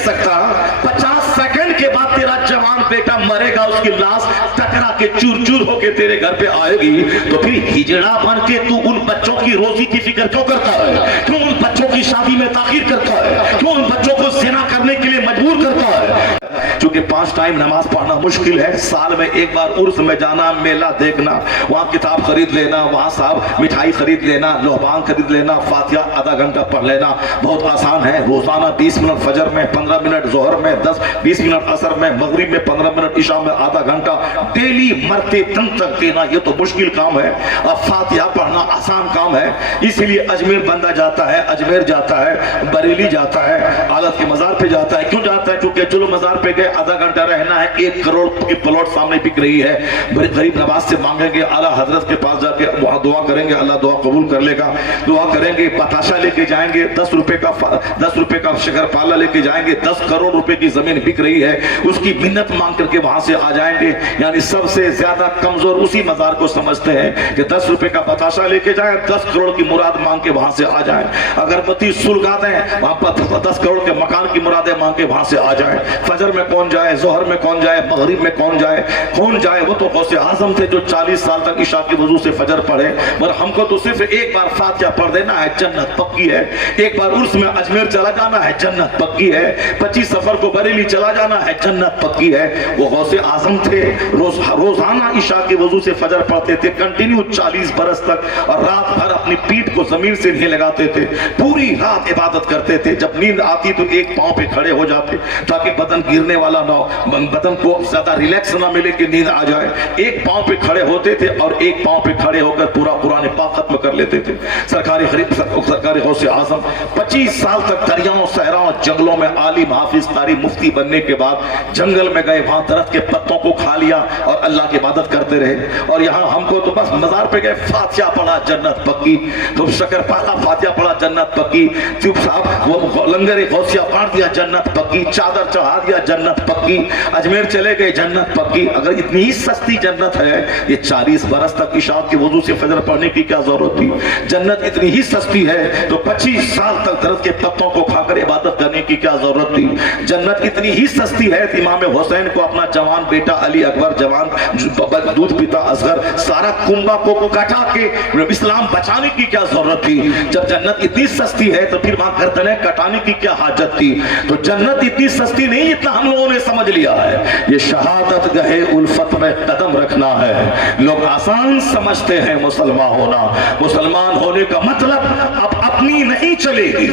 सकता। 50 सेकंड के बाद तेरा जवान बेटा मरेगा, उसकी लाश टकरा के चूर चूर होके तेरे घर पे आएगी। तो फिर हिजड़ा बन के तू उन बच्चों की रोजी की फिक्र क्यों करता है? क्यों उन बच्चों की शादी में ताखीर करता है? क्यों उन बच्चों को ज़िना करने के लिए मजबूर करता है? क्योंकि 5 टाइम नमाज पढ़ना मुश्किल है। साल में एक बार उर्स में जाना, मेला देखना, वहां किताब खरीद लेना, वहां साहब मिठाई खरीद लेना, लोहबान खरीद लेना, फातिहा आधा घंटा पढ़ लेना बहुत आसान है। रोजाना 20 मिनट फजर में, 15 मिनट जोहर में, 10-20 मिनट असर में, मगरिब में 15 मिनट, इशा में आधा घंटा डेली मरते दम तक देना, ये तो मुश्किल काम है। अब फातिहा पढ़ना आसान काम है। इसीलिए अजमेर बंदा जाता है, अजमेर जाता है, बरेली जाता है, आलत के मजार पे जाता है। क्यों जाता है? क्योंकि चलो मजार पे गए, आधा घंटा रहना है, 1 करोड़ की प्लॉट सामने बिक रही है, गरीब नवाज से मांगेंगे, आला हजरत के पास जाके वहां दुआ करेंगे, अल्लाह दुआ कबूल कर लेगा। दुआ करेंगे, बताशा लेके जाएंगे, 10 रुपए का शक्करपाला लेके जाएंगे, 10 करोड़ रुपए की जमीन बिक रही है, उसकी मिन्नत मांग करके वहां से आ जाएंगे। यानी सबसे ज्यादा कमजोर उसी मजार को समझते हैं कि 10 रुपए का बताशा लेके जाए, 10 करोड़ की मुराद मांग के वहां से आ जाए। अगरबत्ती सुलगा दें, वहां पर 10 करोड़ के मकान की मुरादें मांग के वहां से आ जाए। फजर में कौन जाए, जोहर में कौन जाए, मगरिब में कौन जाए? वो तो गौसे आजम थे जो 40 साल तक इशा की वजू से फजर पढ़े। पर हमको तो सिर्फ एक बार फातिहा पढ़ देना है, जन्नत पक्की है। एक बार उर्स में अजमेर चला जाना है, जन्नत पक्की है। 25 सफर को बरेली चला जाना है, जन्नत पक्की है। वो गौसे आजम थे, रोजाना इशा की वजू से फजर पढ़ते थे, कंटिन्यू 40 बरस तक, और रात भर अपनी पीठ को जमीन से नहीं लगाते थे, पूरी रात इबादत करते थे। जब नींद आती तो एक पांव पे खड़े हो जाते ताकि बदन गिरने वाला ना हो, बदन को ज्यादा रिलैक्स ना मिले कि नींद आ जाए। एक पांव पे खड़े होते थे और एक पांव पे खड़े होकर पूरा कुरान पाक खत्म कर लेते थे। सरकारी गौसे आजम 25 साल तक दरियाओं, सहराओं, जंगलों में आलिम, हाफिज, कारी, मुफ्ती बनने के बाद जंगल में गए, वहां दरख्त के पत्तों को खा लिया और अल्लाह की इबादत करते रहे। और यहाँ हमको तो बस मजार पे गए, फातिहा पढ़ा, जन्नत पक्की। तो शक्करपाला फातिहा पढ़ा, जन्नत पक्की। चुप साहब वो लंगर गौसिया बांट दिया, जन्नत पक्की। चादर चढ़ा दिया, जन्नत पक्की। अजमेर चले गए, जन्नत पक्की। अगर इतनी ही सस्ती जन्नत है, ये 40 बरस तक इशा के वजू से फजर पढ़ने की क्या जरूरत थी? जन्नत इतनी ही सस्ती है तो 25 साल तक दरख्त के पत्तों को खाकर इबादत करने की क्या जरूरत थी? जन्नत इतनी ही सस्ती है तो इमाम हुसैन को अपना जवान बेटा अली अकबर, जवान दूध पिता असगर, सारा कुंबा को कटा के इस्लाम बचाने की क्या जरूरत थी? जब जन्नत इतनी सस्ती है तो फिर वहां गर्दनें कटाने की क्या हाजत थी? तो जन्नत इतनी सस्ती नहीं जितना हम लोगों ने समझ लिया है। ये शहादत गहे उल्फत में कदम रखना है। लोग आसान समझते हैं मुसलमान होना। मुसलमान होने का मतलब अब अपनी नहीं चलेगी,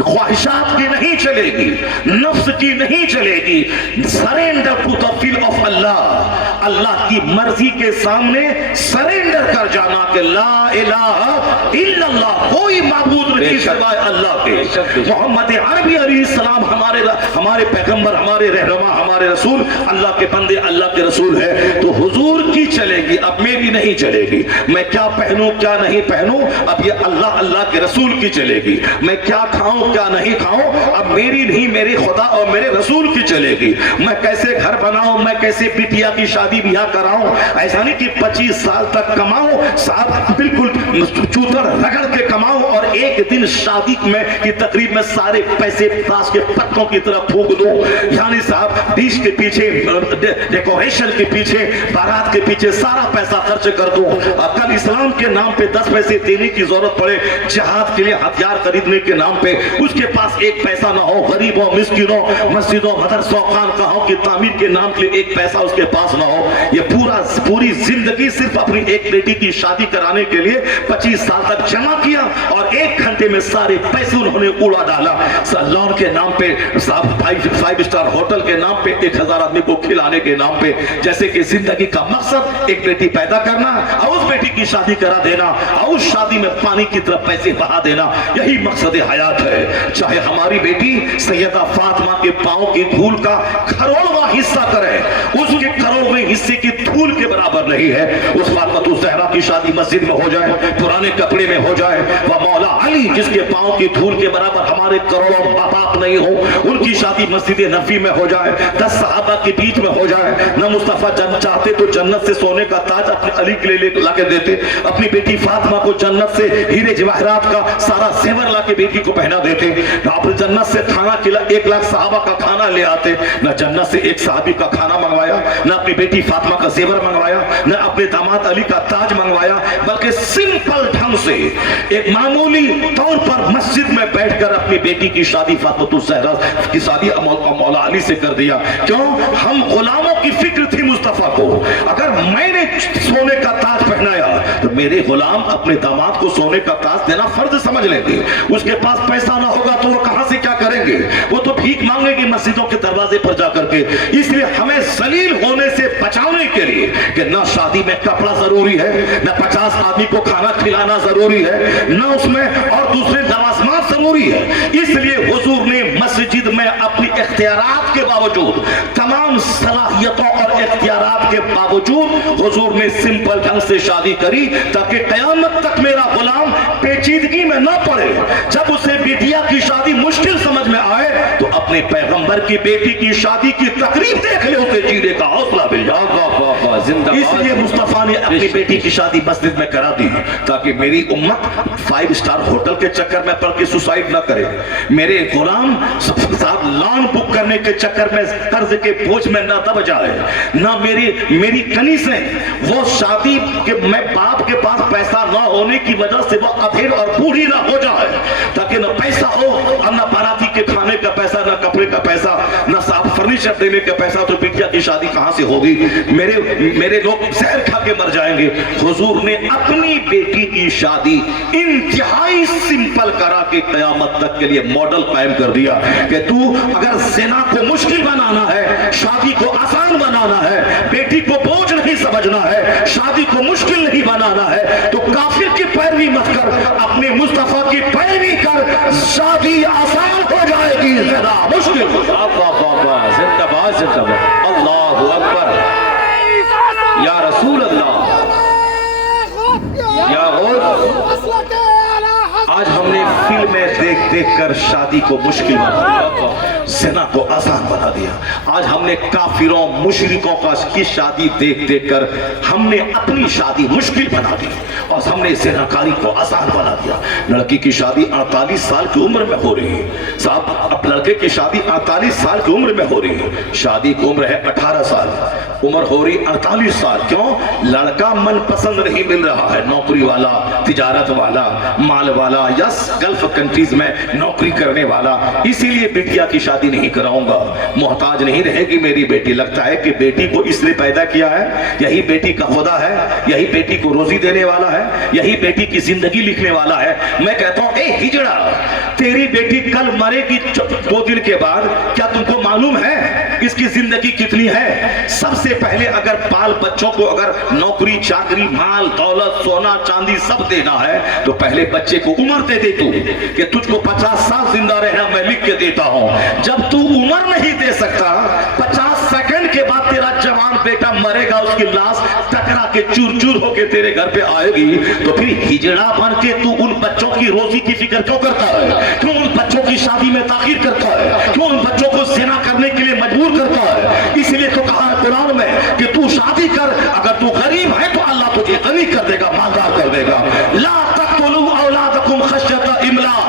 ख्वाहिशात की नहीं चलेगी, नफ्स की नहीं चलेगी। Surrender to the will of Allah, अल्लाह की मर्जी के सामने सरेंडर कर जाना कि ला इलाहा इल्लल्लाह, कोई माबूद नहीं सिवाय अल्लाह के। मोहम्मद अरबी अलैहिस्सलाम हमारे पैगंबर, हमारे रहनुमा, हमारे रसूल, अल्लाह के बंदे, अल्लाह के रसूल है। तो हुजूर की चलेगी, अब मेरी नहीं चलेगी। मैं क्या पहनूं क्या नहीं पहनूं, अब ये अल्लाह के रसूल की चलेगी। मैं क्या खाऊं क्या नहीं खाऊं, अब मेरी नहीं, मेरे खुदा और मेरे रसूल की चलेगी। मैं कैसे घर बनाऊं, मैं कैसे बिटिया की शादी ब्याह कराऊं, ऐसा नहीं कि 25 साल तक कमाऊं साहब, बिल्कुल चूतर रगड़ के कमाऊं और एक दिन शादी में की तकरीब में सारे पैसे ताश के पत्तों की तरफ फूंक दूं। यानी साहब डिश के पीछे, डेकोरेशन के पीछे, बारात के पीछे सारा पैसा खर्च कर दूं। अब कल इस्लाम के नाम पे 10 पैसे देने की जरूरत पड़े, जिहाद के लिए हथियार खरीदने के नाम पे, उसके पास एक पैसा ना हो, गरीबों, मिस्किनों, मस्जिदों, मदरसों, खानकाहों की तामीर के नाम के लिए एक पैसा उसके पास ना हो। ये पूरी जिंदगी सिर्फ अपनी एक बेटी की शादी कराने के लिए 25 साल तक जमा किया और 1 घंटे में सारे पैसे उन्होंने उड़ा डाला। लोन के नाम पे, 5 स्टार होटल के नाम पे, 1000 आदमी को खिलाने के नाम पे, जैसे कि जिंदगी का मकसद एक बेटी पैदा करना और उस बेटी की शादी करा देना और उस शादी में पानी की तरफ पैसे बहा देना, यही मकसद हयात है। चाहे हमारी बेटी सैयदा फातिमा के पांव की धूल का करोड़वां हिस्सा करे, उसके करोड़वें हिस्से की धूल के बराबर नहीं है। उस फातिमा ज़हरा की शादी मस्जिद में हो जाए, पुराने कपड़े में हो जाए, वह मौला अली शादी जिसके पांव की धूल के बराबर हमारे करोड़ों माँ बाप नहीं हो, उनकी शादी मस्जिद नबी में हो जाए, 10 सहाबा के बीच में हो जाए। न मुस्तफा चाहते तो जन्नत से सोने का ताज अपने अली के लिए ला के देते, अपनी बेटी फातिमा को जन्नत से हीरे जवाहरात का सारा जेवर ला के बेटी को पहना देते। न अपने जन्नत से खाना खिला 1 लाख सहाबा का खाना ले आते, न जन्नत से एक सहाबी का खाना मंगवाया, न अपनी बेटी फातिमा का जेवर मंगवाया, न अपने दामाद अली का ताज मंगवाया, बल्कि सिंपल ढंग से एक मामूली तौर पर मस्जिद में बैठकर अपनी बेटी की शादी फातिमा ज़हरा की शादी मौला अली से कर दिया। क्यों? हम गुलामों की फिक्र थी मुस्तफा को। अगर मैंने सोने का ताज पहनाया तो मेरे गुलाम अपने दामाद को सोने का ताज देना फर्ज समझ लेंगे। उसके पास पैसा ना होगा तो वो कहां से क्या करेंगे? वो तो भीख मांगेंगे मस्जिदों के दरवाजे पर जाकर के। इसलिए हमें जलील होने से बचाने के लिए कि ना शादी में कपड़ा जरूरी है, न 50 आदमी को खाना खिलाना जरूरी है, न उसमें और दूसरे नवाजमात जरूरी है। इसलिए हुजूर ने मस्जिद में अपनी इख्तियारात के बावजूद, तमाम सलाहियतों और इख्तियारात के बावजूद हुजूर ने सिंपल ढंग से शादी करी ताकि कयामत तक मेरा गुलाम पेचीदगी में न पड़े। जब उसे बिटिया की शादी मुश्किल समझ में आए तो अपने पैगंबर की बेटी की शादी की तकरीब देख ले, उसे जीने का हौसला मिल जाए। इसलिए मुस्तफा ने अपनी बेटी की शादी मस्जिद में करा दी ताकि मेरी उम्मत 5 स्टार होटल के चक्कर में पड़ के सुसाइड ना करे, मेरे गुलाम साहब लॉन बुक करने के चक्कर में कर्ज के बोझ में ना दब जाए, ना मेरी कनी से वो शादी के मैं बाप के पास पैसा ना होने की वजह से वो अधेड़ और बूढ़ी ना हो जाए, ताकि ना पैसा हो और ना बाराती के खाने का पैसा, ना कपड़े का पैसा, ना साफ फर्नीचर देने का पैसा, तो बिटिया की शादी कहां से होगी? मेरे लोग जहर खा के मर जाएंगे। हुजूर ने अपनी बेटी की शादी इंतहाई सिंपल करा के कयामत तक के लिए मॉडल कायम कर दिया कि तू अगर ज़िना को मुश्किल बनाना है, शादी को आसान बनाना है, बेटी को बोझ नहीं समझना है, शादी को मुश्किल नहीं बनाना है, तो काफिर की पैरवी मत कर, अपने मुस्तफा की पैरवी कर, शादी आसान हो जाएगी, ज़िना मुश्किल हो जाएगी। जिंदाबाद जिंदाबाद, अल्लाहु अकबर, या रसूल अल्लाह, या गौस। आज हमने फिल्में देख देख कर शादी को मुश्किल बना दिया, ज़िना को आसान बना दिया। आज हमने काफिरों मुशरिकों की शादी देख देख कर हमने अपनी शादी मुश्किल बना दी और हमने ज़िनाकारी को आसान बना दिया। लड़की की शादी 48 साल की उम्र में हो रही है साहब, अब लड़के की शादी 48 साल की उम्र में हो रही है। शादी की उम्र है 18 साल, उम्र हो रही 48 साल। क्यों? लड़का मनपसंद नहीं मिल रहा है, नौकरी वाला, तिजारत वाला, माल वाला, या गल्फ कंट्रीज में नौकरी करने वाला, इसीलिए बिटिया की शादी नहीं कराऊंगा, मोहताज नहीं रहेगी मेरी बेटी। लगता है कि बेटी को इसलिए पैदा किया है, यही बेटी का खुदा है, यही बेटी को रोजी देने वाला है, यही बेटी की जिंदगी लिखने वाला है। मैं कहता हूं, ए हिजड़ा, तेरी बेटी कल मरेगी 2 दिन के बाद, क्या तुमको मालूम है इसकी जिंदगी कितनी है? सबसे पहले अगर बाल बच्चों को अगर नौकरी चाकरी, माल दौलत, सोना चांदी सब देना है तो पहले बच्चे को उम्र दे दे तू कि तुझको 50 साल जिंदा रहना मैं लिख के देता हूं। जब तू उम्र नहीं दे सकता, 50 सेकंड के बाद तेरा जवान बेटा मरेगा, उसकी लाश टकरा के चूर चूर होके तेरे घर पे आएगी, तो फिर हिजड़ा बन के तू उन बच्चों की रोजी की फिक्र क्यों करता है? क्यों उन बच्चों की शादी में ताखीर करता है? क्यों उन बच्चों को ज़िना करने के लिए मजबूर करता है? इसलिए तो कहा है कुरान में कि तू शादी कर, अगर तू गरीब है तो अल्लाह तुझे गनी कर देगा, मालदार कर देगा। ला तक़तुलू औलादकुम खश्यता इमलाक,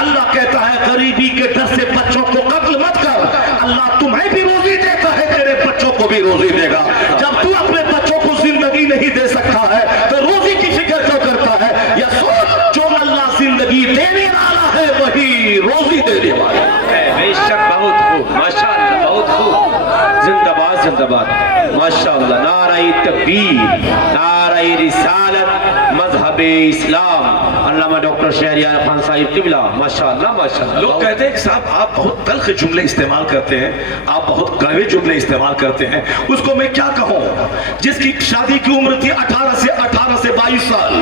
अल्लाह कहता है गरीबी के डर से बच्चों को कत्ल मत कर, अल्लाह तुम्हें भी रोजी देता है, तेरे बच्चों को भी रोजी देगा। जब तू अपने बच्चों को जिंदगी नहीं दे सकता है तो रोजी की फिक्र क्यों करता है? या सोच, जो अल्लाह जिंदगी देने वाला है वही रोजी देने वाला है। बेशक, बहुत खूब, माशाअल्लाह, बहुत खूब, जिंदाबाद जिंदाबाद, माशाअल्लाह, नाराए तकबीर, नाराए रिसालत, मजहब इस्लाम, अल्लामा डॉक्टर शहरियार खान साहिब किबला, माशाअल्लाह माशाअल्लाह। लोग कहते हैं कि साहब आप बहुत तल्ख जुमले इस्तेमाल करते हैं, आप बहुत कड़वे जुमले इस्तेमाल करते हैं। उसको मैं क्या कहूँ? जिसकी शादी की उम्र थी 18 से 22 साल,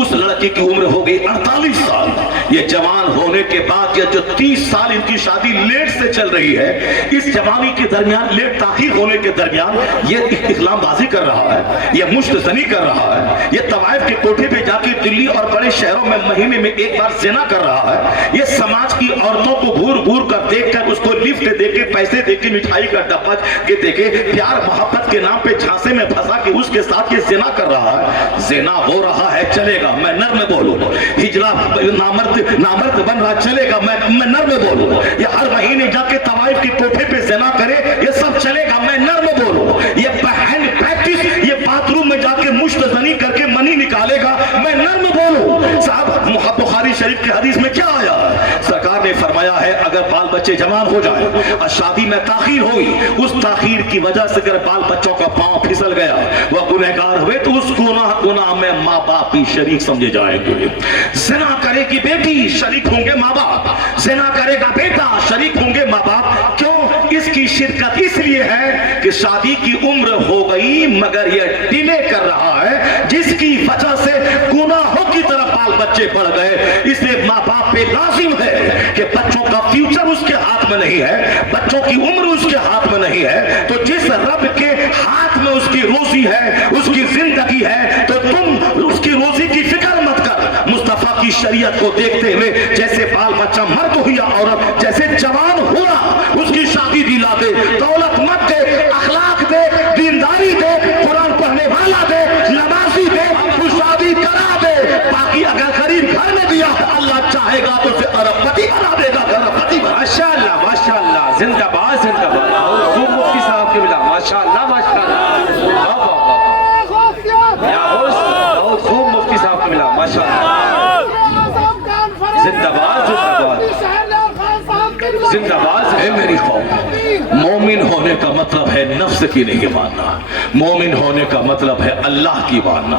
उस लड़की की उम्र हो गई 48 साल। ये जवान होने के बाद या जो 30 साल इनकी शादी लेट से चल रही है, इस जवानी के दरमियान, लेट ताखीर होने के दरमियान ये इस्लामबाजी कर रहा है, ये मुश्तजनी कर रहा है, ये तवाइफ के कोठे पे जाके दिल्ली और बड़े शहरों में महीने में एक बार ज़िना कर रहा है, ये समाज की औरतों को घूर घूर कर देखकर उसको लिफ्ट देके, पैसे देके, मिठाई का डब्बा के देके, प्यार मोहब्बत के नाम पे झांसे में फंसा के उसके साथ ये ज़िना कर रहा है। ज़िना हो रहा है, चलेगा, मैं नर में बोलूं। हिजरा नामर्द बन रहा, चलेगा, मैं नर में बोलूं। ये हर महीने जाके तवाइफ के कोठे पे ज़िना करे, ये सब चलेगा, मैं नर में बोलूं। ये हैंड प्रैक्टिस, ये बाथरूम में जाके मुश्तजनी करके मनी निकालेगा, मैं नर में बोलूं। साहब, बुखारी शरीफ के हदीस में क्या आया? सरकार ने फरमाया है अगर बाल बच्चे जवान हो जाए और शादी में ताखीर हुई, उस ताखीर की वजह से अगर बाल बच्चों का पांव फिसल गया, वह गुनहगार हुए, तो उस गुनाह में माँ बाप ही शरीक समझे जाएंगे। ज़िना करेगी बेटी, शरीक होंगे माँ बाप। ज़िना करेगा बेटा, शरीक होंगे माँ बाप। क्यों? इसकी शिरकत इसलिए है कि शादी की उम्र हो गई मगर यह डिले कर रहा है, जिसकी वजह से गुनाहों की तरफ बाल बच्चे बढ़ गए। इसलिए माँ बाप पे लाजिम है कि बच्चों का फ्यूचर उसके हाथ में नहीं है, बच्चों की उम्र उसके हाथ में नहीं है, तो जिस रब के हाथ में उसकी रोजी है, उसकी जिंदगी है, तो तुम उसकी रोजी की फिक्र मत कर। मुस्तफा की शरीयत को देखते हुए जैसे बाल बच्चा, मर्द हो या औरत, जैसे जवान हुआ उसकी शादी दिला दे, दौलत मत दे, अखलाक दे, दीनदारी दे, कुरान पढ़ने वाला दे, नमाजी दे, उस शादी करा दे। बाकी अगर गरीब घर में दिया, अल्लाह चाहेगा तो उसे अरबपति बना देगा, अरबपति। माशाअल्लाह, माशाअल्लाह, जिंदाबाद, जिंदाबाद। खूब मुफ्ती साहब के बिला, माशाअल्लाह, माशाअल्लाह, खूब मुफ्ती साहब के बिला, माशाअल्लाह, जिंदाबाद, जिंदाबाद, जिंदाबाद। है मेरी कौम, मोमिन होने का मतलब है नफ्स की नहीं मानना, मोमिन होने का मतलब है अल्लाह की मानना,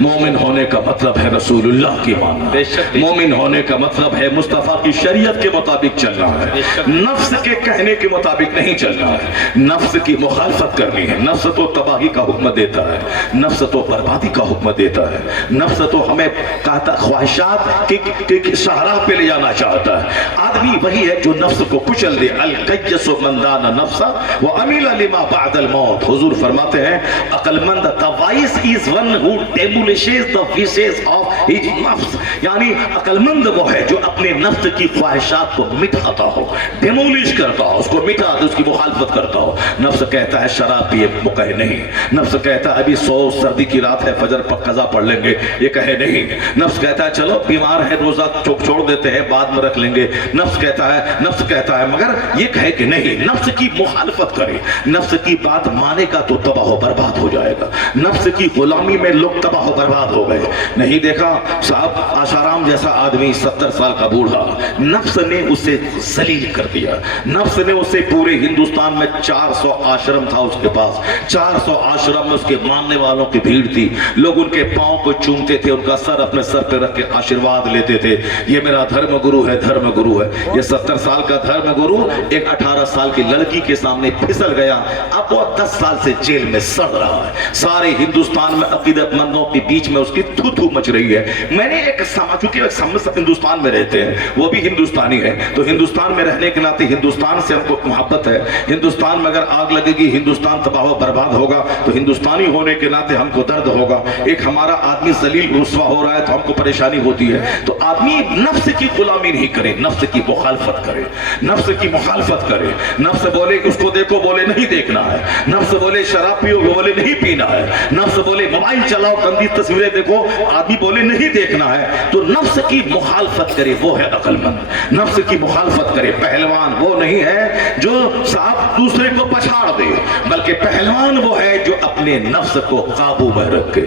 मोमिन होने का मतलब है रसूलुल्लाह की मानना, मोमिन होने का मतलब है मुस्तफा की शरीयत के मुताबिक चलना है, नफ्स के कहने के मुताबिक नहीं चलना है। नफ्स की मुखालफत करनी है। नफ्स तो तबाही का हुक्म देता है, नफ्स तो बर्बादी का हुक्म देता है, नफ्स तो हमें कहता ख्वाहिशात के सहारा पे ले जाना चाहता है। आदमी वही है जो नफ्स को कुचल दे। अल कय्यसु मन दाना नफ्सा व अमिला लिमा बअदल मौत। हुजूर फरमाते हैं अक्लमंद the wise is one who demolishes the wishes of his नफ्स, यानी अक्लमंद वो है जो अपने नफ्स की ख्वाहिशात को मिटाता हो, डेमोलिश करता हो, उसको मिटा दे, उसकी मुखालफत करता हो। नफ्स कहता है शराब पिए, वो कहे नहीं। नफ्स कहता है अभी 100 सर्दी की रात है, फजर पर कज़ा पढ़ लेंगे, ये कहे नहीं। नफ्स कहता है चलो बीमार है, रोजा छोड़ देते हैं, बाद में रख लेंगे। नफ्स कहता है मगर ये कहे कि नहीं। नफ्स की मुखालफत करे, नफ्स की बात मानेगा तो तबाह बर्बाद हो जाएगा। नफ्स की गुलामी में लोग तबाह बर्बाद हो गए। नहीं देखा साहब, आशाराम जैसा आदमी 70 साल का बूढ़ा, नफ्स ने उसे जलील कर दिया। नफ्स ने उसे पूरे हिंदुस्तान में 400 आश्रम था उसके पास, 400 आश्रम में उसके मानने वालों की भीड़ थी। लोग उनके पांव को चूमते थे, उनका सर अपने सर पे रख के आशीर्वाद लेते थे, ये मेरा धर्म गुरु है, धर्म गुरु है। ये 70 साल का धर्म गुरु एक 18 साल की लड़की के सामने फिसल गया, अब वो 10 साल से जेल में सड़ रहा है। सारे हिंदुस्तान में अकीदतमंदों के बीच में उसकी थू थू मच रही है। मैंने एक चूंकि सब हिंदुस्तान में रहते हैं, वो भी हिंदुस्तानी है, तो हिंदुस्तान में रहने के नाते हिंदुस्तान से हमको मोहब्बत है। हिंदुस्तान में अगर आग लगेगी, हिंदुस्तान तबाह बर्बाद होगा, तो हिंदुस्तानी होने के नाते हमको दर्द होगा। एक हमारा आदमी जलील रुस्वा हो रहा है तो हमको परेशानी होती है। तो आदमी नफ्स की गुलामी नहीं करे, नफ्स की मुखालफत करे, नफ्स की मुखालफत करे। नफ्स बोले कि उसको देखो, बोले नहीं देखना है। नफ्स बोले शराब पियो, बोले नहीं पीना है। नफ्स बोले मोबाइल चलाओ, गंदी तस्वीरें देखो, आदमी बोले नहीं देखना है। तो नफ्स की मुखालफत करे, वो है अक्लमंद। नफ्स की मुखालफत करे। पहलवान वो नहीं है जो साहब दूसरे को पछाड़ दे, बल्कि पहलवान वो है जो अपने नफ्स को काबू में रखे।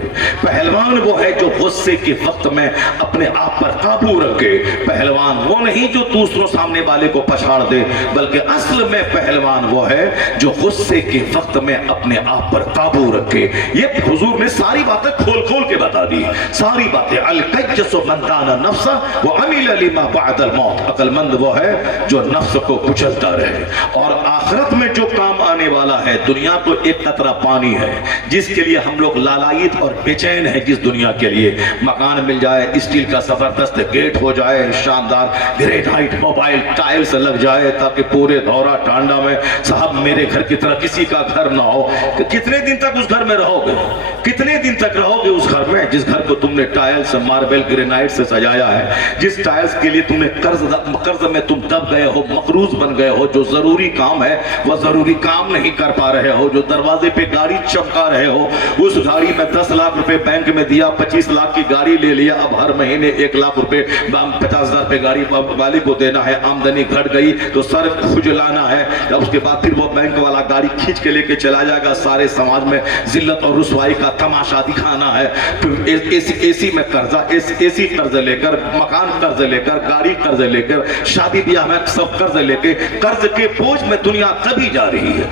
पहलवान वो है जो गुस्से के वक्त में अपने आप पर काबू रखे। पहलवान वो नहीं जो दूसरों सामने वाले को पछाड़ दे, बल्कि असल में पहलवान वो है जो गुस्से के वक्त में अपने आप पर काबू रखे। ये हुजूर ने सारी बातें खोल खोल के बता दी, सारी बातें। अल कय्यसु मन दाना नफ्सा व अमिला लिमा बअदल मौत। अक्लमंद वो है जो नफ्स को कुचलता रहे और आखिरत में जो काम आने वाला है। दुनिया तो एक कतरा पानी है जिसके लिए हम लोग लालायित और बेचैन है। जिस दुनिया के लिए मकान मिल जाए, स्टील का जबरदस्त गेट हो जाए, शानदार ग्रेनाइट मोबाइल टाइल्स लग जाए ताकि पूरे धौरा टांडा में साहब मेरे घर की तरह किसी का घर ना हो। कितने दिन तक उस घर में रहोगे? कितने दिन तक रहोगे उस घर में जिस घर को तुमने टाइल्स मार्बल ग्रेनाइट से सजाया है, जिस टाइल्स के लिए तुमने कर्ज में तुम दब गए हो, मकरूज बन गए हो। जो जरूरी काम है वह जरूरी काम नहीं कर पा रहे हो, जो दरवाजे पे गाड़ी चमका रहे हो, उस गाड़ी में 10 लाख रुपए बैंक में दिया, 25 लाख की गाड़ी ले लिया, अब हर महीने 1 लाख रुपए 50,000 रुपए गाड़ी वाले को देना है। आमदनी घट गई तो सर खुजलाना है, अब उसके बाद फिर वो बैंक वाला गाड़ी खींच के लेके चला जाएगा, सारे समाज में जिल्लत और रुसवाई का तमाशा दिखाना है। एसी में कर्जा, एसी कर्ज लेकर, मकान कर्ज लेकर, गाड़ी कर्ज लेकर, शादी ब्याह में सब कर्ज लेके, कर्ज के बोझ में दुनिया तभी जा रही है।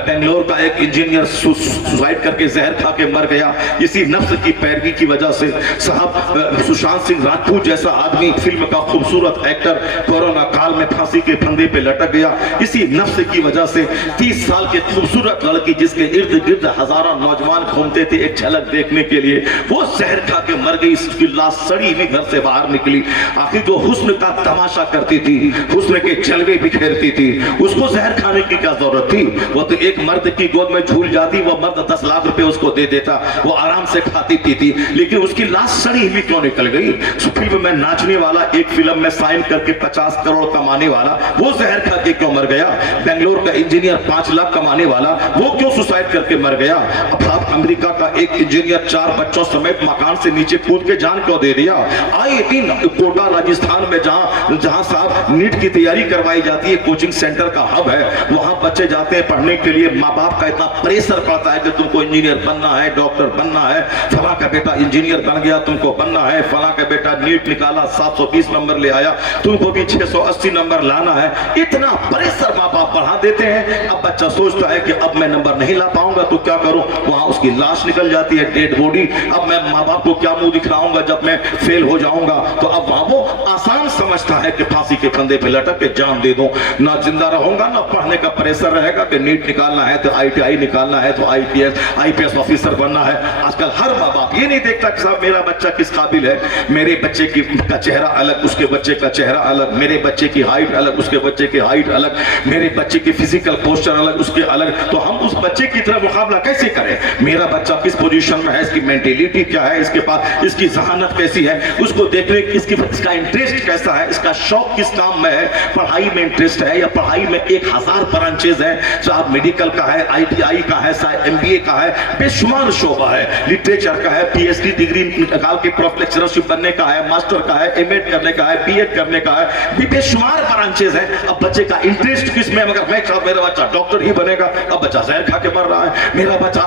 बेंगलोर का एक इंजीनियर सुसाइड करके जहर खा के मर गया इसी नफ्स की पैरवी की वजह से। साहब सुशांत सिंह राजपूत जैसा आदमी, फिल्म का खूबसूरत एक्टर, कोरोना काल में फांसी के फंदे पे लटक गया इसी नफ्स की वजह से। 30 साल की खूबसूरत लड़की जिसके इर्द गिर्द हजारों नौजवान घूमते थे एक झलक देखने के लिए, वो जहर खा के मर गई। इसकी लाश सड़ी हुई घर से बाहर निकली। आखिर जो हुस्न का तमाशा करती थी, हुस्न के जलवे बिखेरती थी, उसको जहर खाने की क्या जरूरत थी? वो तो एक मर्द की गोद में झूल जाती, वो मर्द 10 लाख रुपए उसको दे देता, वो आराम से खाती पीती, लेकिन उसकी लाश सड़ी हुई क्यों निकल गई? फिल्म में नाचने वाला, एक फिल्म में साइन करके 50 करोड़ कमाने वाला, वो जहर खा के क्यों मर गया? बेंगलोर का इंजीनियर 5 लाख कमाने वाला, वो क्यों सुसाइड करके मर गया? अब आप अमेरिका का एक इंजीनियर 4 बच्चों समेत मकान से नीचे कूद के जान क्यों दे दिया? आए दिन कोटा राजस्थान में जहां साहब नीट की तैयारी करवाई जाती है, कोचिंग सेंटर का हब है, वहां बच्चे जाते हैं पढ़ने के लिए। माँ बाप का इतना प्रेशर पड़ता है कि तुमको इंजीनियर बनना है, डॉक्टर बनना है, फला का बेटा इंजीनियर बन गया, तुमको बनना है, फला का बेटा नीट निकाला 720 नंबर ले आया, तुमको भी 680 नंबर लाना है। इतना प्रेशर माँ बाप बढ़ा देते हैं। अब बच्चा सोचता है कि अब मैं नंबर नहीं ला पाऊंगा तो क्या करूं? वहां उसकी लाश निकल जाती है, डेड बॉडी। अब मैं माँ बाप को क्या मुंह दिखलाऊंगा जब मैं फेल हो जाऊंगा? तो अब वहां वो आसान समझता है कि फांसी के फंदे पे लटक के जान दे दूं, ना जिंदा रहूंगा, ना पढ़ने का प्रेशर रहेगा कि नीट निकालना है तो ITI निकालना है तो IPS ऑफिसर बनना है। आजकल हर माँ बाप ये नहीं देखता कि साहब मेरा बच्चा किस काबिल है, मेरे बच्चे का चेहरा अलग, उसके बच्चे का चेहरा अलग, मेरे बच्चे की हाइट अलग, उसके बच्चे की हाइट अलग, मेरे बच्चे की फिजिकल पोस्चर अलग, उसके अलग। तो हम उस बच्चे की तरह मुकाबला कैसे करें? मेरा बच्चा किस पोजीशन में है, इसकी मेंटेलिटी क्या है, इसके पास इसकी जहानत कैसी है, उसको देखने इसका इंटरेस्ट कैसा है, इसका शौक किस काम में है, पढ़ाई में इंटरेस्ट है या पढ़ाई में 1000 ब्रांचेज है, चाहे मेडिकल का है, ITI का है, चाहे MBA का है, बेशुमार शोबा है, लिटरेचर का है, PhD डिग्री निकाल के प्रोफ लेक्चरशिप बनने का है, मास्टर का है, MA करने का है, BEd करने का है, बेशुमार ब्रांचेज है। अब बच्चे का इंटरेस्ट किसमें? मगर मैं चाहता मेरा बच्चा डॉक्टर ही बनेगा, अब बच्चा जहर खा के मर रहा है। मेरा बच्चा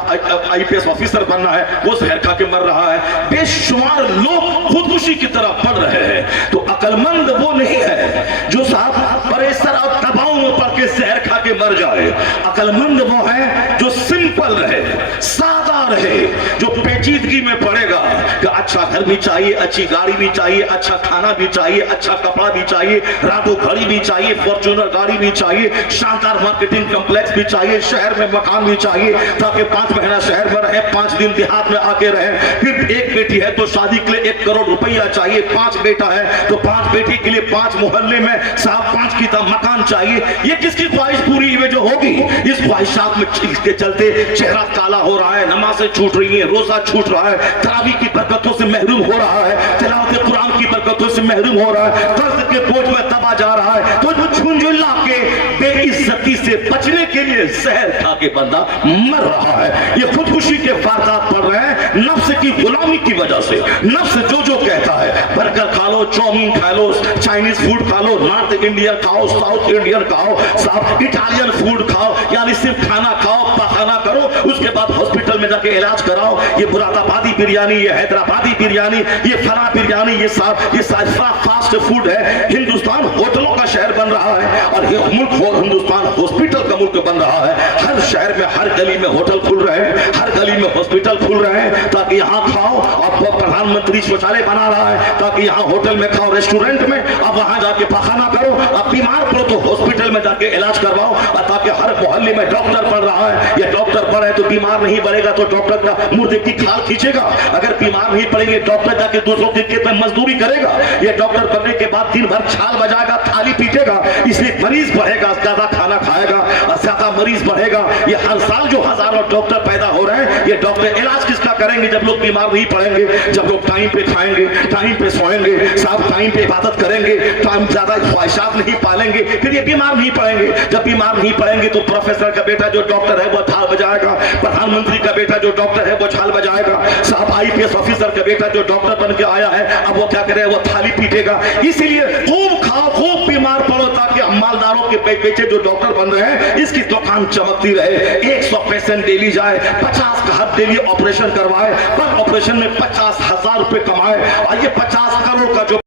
IPS ऑफिसर बनना है, वो जहर खा के मर रहा है। बेशुमार लोग खुदकुशी की तरफ बढ़ रहे हैं। तो अकलमंद वो नहीं है जो साहब प्रेशर और दबाव में पड़ के जहर खा के मर जाए। अकलमंद वो है जो सिंपल रहे, सादा रहे, जो पेचीदगी में पड़ेगा कि अच्छा घर भी चाहिए, अच्छी गाड़ी भी चाहिए, अच्छा खाना भी चाहिए, अच्छा कपड़ा भी चाहिए, रातों घड़ी भी चाहिए, फॉर्च्यूनर गाड़ी भी चाहिए, शानदार मार्केटिंग कॉम्प्लेक्स भी चाहिए, शहर में मकान भी चाहिए ताकि 5 महीना शहर में रहे, 5 दिन देहात में आके रहे। फिर एक बेटी है तो शादी के लिए 1 करोड़ रुपया चाहिए, 5 बेटा है तो 5 बेटी के लिए 5 मोहल्ले में साहब 5 की तरह मकान चाहिए। ये किसकी ख्वाहिश पूरी में जो होगी? इस ख्वाहिशात में के चलते चेहरा काला हो रहा है, नमाजें छूट रही है, रोजा छूट रहा है, तरावी की बरकतों से महरूम हो रहा है, तिलावत कुरान की बरकतों से महरूम हो रहा है, कर्ज के बोझ में दबा जा रहा है। तो जो झुंझुला के बेइज्जती से बचने के लिए जहर खा के बंदा मर रहा है। ये खुदकुशी के वारदात पड़ रहे हैं नफ्स की गुलामी की वजह से। नफ्स जो कहता है बर्गर खा लो, चाउमीन खा लो, चाइनीज फूड खा लो, नॉर्थ इंडियन खाओ, साउथ इंडियन खाओ, साउथ इटालियन फूड खाओ, यानी सिर्फ खाना खाओ, पखाना करो, उसके बाद हॉस्पिटल में जाके इलाज कराओ। ये मुरादाबादी बिरयानी, ये हैदराबादी बिरयानी, ये फला बिरयानी, ये फास्ट फूड है। हिंदुस्तान होटलों का शहर बन रहा है और ये मुल्क हिंदुस्तान हॉस्पिटल का मुल्क बन रहा है। हर शहर में, हर गली में होटल खुल रहे हैं, हर गली में हॉस्पिटल खुल रहे हैं ताकि यहाँ खाओ। और प्रधानमंत्री शौचालय बना रहा है ताकि यहाँ होटल में खाओ, रेस्टोरेंट में, अब वहां जाके पखाना करो। अब बीमार पड़ो तो हॉस्पिटल में जाके इलाज करवाओ, ताकि हर मोहल्ले में डॉक्टर पढ़ रहा है, या डॉक्टर पढ़े तो बीमार नहीं पड़ेगा तो डॉक्टर का मुर्दे की खाल खींचेगा। अगर बीमार नहीं पड़ेंगे डॉक्टर जाके दूसरों के खेत में मजदूरी करेगा। ये डॉक्टर बनने के बाद दिन भर छाल बजाएगा, थाली पीटेगा, इसलिए मरीज बढ़ेगा, ज्यादा खाना खाएगा और ज्यादा मरीज बढ़ेगा। ये हर साल जो हजारों डॉक्टर पैदा हो रहे हैं, ये डॉक्टर इलाज किसका करेंगे जब लोग बीमार नहीं पड़ेंगे, जब लोग टाइम पे खाएंगे, टाइम पे सोएंगे, साहब टाइम पे इबादत करेंगे, टाइम ज्यादा ख्वाहिशात नहीं पालेंगे, फिर ये बीमार नहीं पड़ेंगे। जब बीमार नहीं पड़ेंगे तो प्रोफेसर का बेटा जो डॉक्टर है वो झाल बजाएगा, प्रधानमंत्री का बेटा जो डॉक्टर है वो झाल बजाएगा, साहब आईपीएस ऑफिसर का बेटा जो डॉक्टर बन के आया है अब वो क्या करे, वो थाली पीटेगा। इसीलिए खूब खाओ, खूब बीमार पड़ो, ताकि हम मालदारों के बेचे जो डॉक्टर बन रहे हैं इसकी दुकान चमकती रहे। 100 पेशेंट डेली जाए, 50 का हर डेली ऑपरेशन करवाए, पर ऑपरेशन में 50,000 रुपए कमाए, और ये 50 करोड़ का जो